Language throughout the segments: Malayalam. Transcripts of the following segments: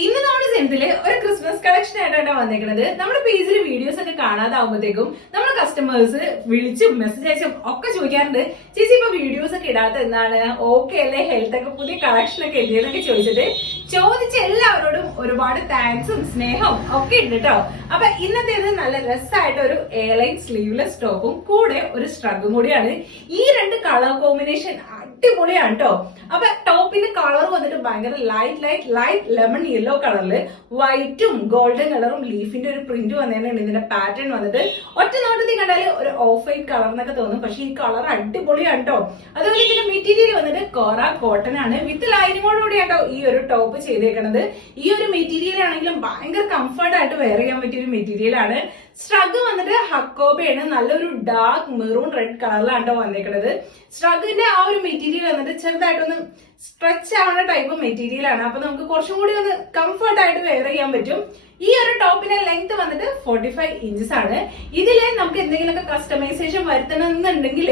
ഇന്ന് നമ്മുടെ സെന്റില് ഒരു ക്രിസ്മസ് കളക്ഷൻ ആയിട്ടാണ് വന്നേക്കുന്നത്. നമ്മുടെ പേജിൽ വീഡിയോസ് ഒക്കെ കാണാതാവുമ്പോഴത്തേക്കും നമ്മുടെ കസ്റ്റമേഴ്സ് വിളിച്ചും മെസ്സേജ് അയച്ചും ഒക്കെ ചോദിക്കാറുണ്ട്, ചേച്ചി ഇപ്പൊ വീഡിയോസ് ഒക്കെ ഇടാത്ത എന്താണ്, ഓക്കെ അല്ലേ, ഹെൽത്ത് ഒക്കെ പുതിയ കളക്ഷൻ ഒക്കെ എത്തിയെന്നൊക്കെ ചോദിച്ച എല്ലാവരോടും ഒരുപാട് താങ്ക്സും സ്നേഹവും ഒക്കെ ഉണ്ട് കേട്ടോ. അപ്പൊ ഇന്നത്തേത് നല്ല രസമായിട്ട് ഒരു എയർലൈൻ സ്ലീവ്ലെസ് ടോപ്പും കൂടെ ഒരു സ്ട്രഗും കൂടിയാണ്. ഈ രണ്ട് കളർ കോമ്പിനേഷൻ അടിപൊളിയാണ് കേട്ടോ. അപ്പൊ ടോപ്പിന്റെ കളർ വന്നിട്ട് ഭയങ്കര ലൈറ്റ് ലെമൺ യെല്ലോ കളറില് വൈറ്റും ഗോൾഡൻ കളറും ലീഫിന്റെ ഒരു പ്രിന്റ് വന്നതാണ്. ഇതിന്റെ പാറ്റേൺ വന്നിട്ട് ഒറ്റ നോട്ടത്തിൽ കണ്ടാല് ഒരു ഓഫ് വൈറ്റ് കളർ എന്നൊക്കെ തോന്നും, പക്ഷെ ഈ കളർ അടിപൊളിയാണ് കേട്ടോ. അതുപോലെ ഇതിന്റെ മെറ്റീരിയൽ വന്നിട്ട് കോറ കോട്ടൺ ആണ്, വിത്ത് ലൈനിങ്ങോടുകൂടിയാട്ടോ ഈ ഒരു ടോപ്പ് ചെയ്തേക്കുന്നത്. ഈ ഒരു മെറ്റീരിയൽ ആണെങ്കിലും ഭയങ്കര കംഫർട്ട് ആയിട്ട് വെയർ ചെയ്യാൻ പറ്റിയ ഒരു മെറ്റീരിയൽ ആണ്. സ്ട്രഗ് വന്നിട്ട് ഹക്കോബയാണ്, നല്ലൊരു ഡാർക്ക് മെറൂൺ റെഡ് കളറിലാണ് വന്നേക്കുന്നത്. സ്ട്രഗിന്റെ ആ ഒരു മെറ്റീരിയൽ വന്നിട്ട് ചെറുതായിട്ടൊന്ന് സ്ട്രെച്ച് ആവുന്ന ടൈപ്പ് മെറ്റീരിയൽ ആണ്. അപ്പൊ നമുക്ക് കുറച്ചും കൂടി ഒന്ന് കംഫർട്ട് ആയിട്ട് വെയർ ചെയ്യാൻ പറ്റും. ഈ ഒരു ടോപ്പിന്റെ ലെങ്ത് വന്നിട്ട് 45 ഇഞ്ചസ് ആണ്. ഇതില് നമുക്ക് എന്തെങ്കിലുമൊക്കെ കസ്റ്റമൈസേഷൻ വരുത്തണമെന്നുണ്ടെങ്കിൽ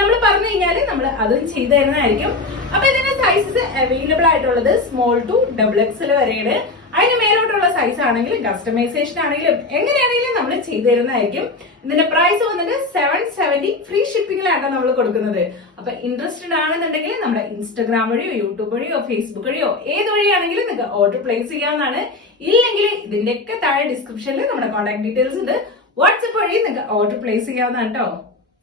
നമ്മൾ പറഞ്ഞു കഴിഞ്ഞാല് നമ്മൾ അതും ചെയ്തു തരുന്നതായിരിക്കും. അപ്പൊ ഇതിന്റെ സൈസസ് അവൈലബിൾ ആയിട്ടുള്ളത് സ്മോൾ ടു XXL വരെയാണ്. അതിന് മേലോട്ടുള്ള സൈസ് ആണെങ്കിലും കസ്റ്റമൈസേഷൻ ആണെങ്കിലും എങ്ങനെയാണെങ്കിലും നമ്മൾ ചെയ്തു തരുന്നതായിരിക്കും. ഇതിന്റെ പ്രൈസ് വന്നിട്ട് 770 ഫ്രീ ഷിപ്പിംഗിലാണ് നമ്മൾ കൊടുക്കുന്നത്. അപ്പൊ ഇൻട്രസ്റ്റഡ് ആണെന്നുണ്ടെങ്കിൽ നമ്മുടെ ഇൻസ്റ്റാഗ്രാം വഴിയോ യൂട്യൂബ് വഴിയോ ഫേസ്ബുക്ക് വഴിയോ ഏത് വഴിയാണെങ്കിലും നിങ്ങൾക്ക് ഓർഡർ പ്ലേസ് ചെയ്യാവുന്നതാണ്. ഇല്ലെങ്കിൽ ഇതിന്റെയൊക്കെ താഴെ ഡിസ്ക്രിപ്ഷനിൽ നമ്മുടെ കോൺടാക്ട് ഡീറ്റെയിൽസ് ഉണ്ട്, വാട്സ്ആപ്പ് വഴി നിങ്ങൾക്ക് ഓർഡർ പ്ലേസ് ചെയ്യാവുന്നതാണ് കേട്ടോ.